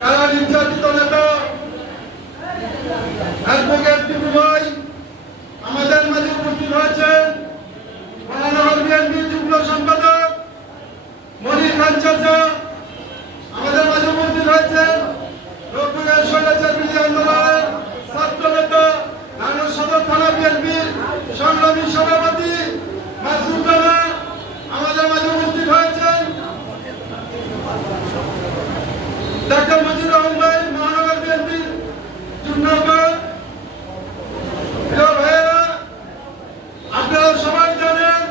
কারা নির্যাতিত নেতা অ্যাডভোকেট টিপু ভাই আমাদের মাঝে উপস্থিত হয়েছেন। মহানগর বিএনপির যুগ্ম সম্পাদক মনির খান চাচা আমাদের মাঝে উপস্থিত হয়েছেন। রংপুরের স্বৈরাচার বিরোধী আন্দোলনের ছাত্র নেতা নারায়ণ সদর থানা বিএনপির সংগ্রামী সভাপতি মাসুদ রানা আমাদের মাঝে উপস্থিত হয়েছেন। ডাক্তার মজিবুর রহমান ভাই মহানগর বিএনপির যুগ্ম ভাইয়েরা, আপনারা সবাই জানেন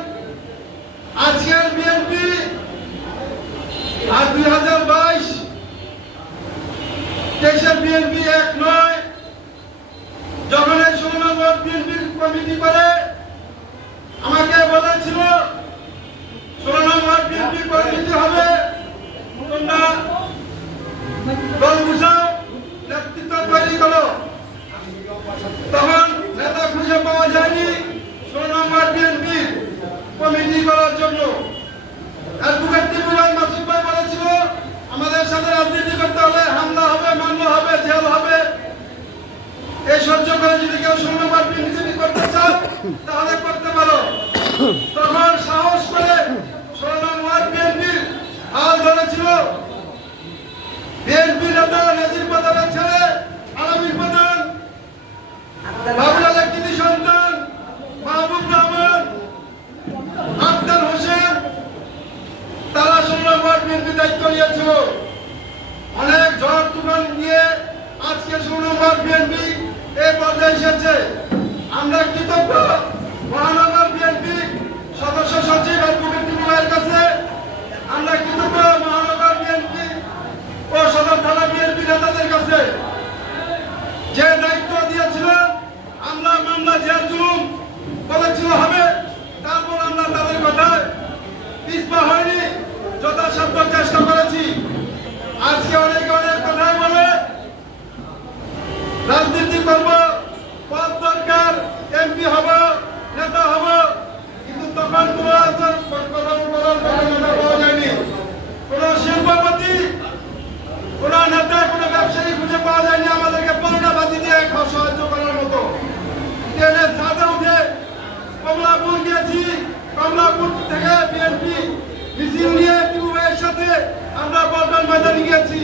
আজকের বিএনপি আর 2022-23-এর বিএনপি এক নয়। যখন এই 16 নম্বর বিএনপির কমিটি করে আমাকে বলেছিল 16 নম্বর বিএনপি কমিটি হবে, তোমরা দল বুঝাও, নেতৃত্ব তৈরি করো। তখন নেতা খুঁজে পাওয়া যায়নি 16 নম্বর বিএনপি কমিটি করার জন্য। অ্যাডভোকেট টিপু ভাই মাসুদ ভাই বলেছিল আমাদের সাথে রাজনীতি করতে হলে হামলা হবে, মামলা হবে, জেল হবে। এই সহ্য করে যদি কেউ 16 নম্বর বিএনপি করতে চাও তাহলে করতে পারো। তখন সাহস করে 16 নম্বর বিএনপির হাল ধরেছিল বিএনপি নেতা নাজির প্রধানের ছেলে আলামিন প্রধান, বাবুলাল একটি সন্তান মাহবুব রহমান, আক্তার হোসেন, তারা 16 নম্বর বিএনপি দায়িত্ব নিয়েছিল। অনেক ঝড় তুফান নিয়ে আজকে 16 নম্বর বিএনপি এই পর্যায়ে এসেছে। আমরা কৃতজ্ঞ মহানগর বিএনপি সদস্য সচিব অ্যাডভোকেট টিপু ভাইয়ের কাছে, আমরা কৃতজ্ঞ মহানগর বিএনপি ও সদর থানা বিএনপি নেতাদের কাছে। যে দায়িত্ব দিয়েছিল, আমরা মামলা জেল জুলুম বলেছিল হবে, তারপর আমরা তাদের কথায় পিছপা হয়নি, যথাসাধ্য চেষ্টা করেছি। আজকে অনেকে অনেক কথাই বলে রাজনীতি করব, পদ দরকার, এমপি হব, নেতা হব, কিন্তু তখন কোনো পাওয়া যায়নি। কোন শিল্পপতি, কোন নেতা, কোন ব্যবসায়ী খুঁজে পাওয়া যায়নি আমাদেরকে পরোটাবাজি দিয়ে সাহায্য করার মতো। ট্রেনের ছাদে উঠে কমলাপুর গিয়েছি, কমলাপুর থেকে বিএনপি মিছিল নিয়ে টিপু ভাইয়ের সাথে আমরা পল্টন ময়দানে গিয়েছি।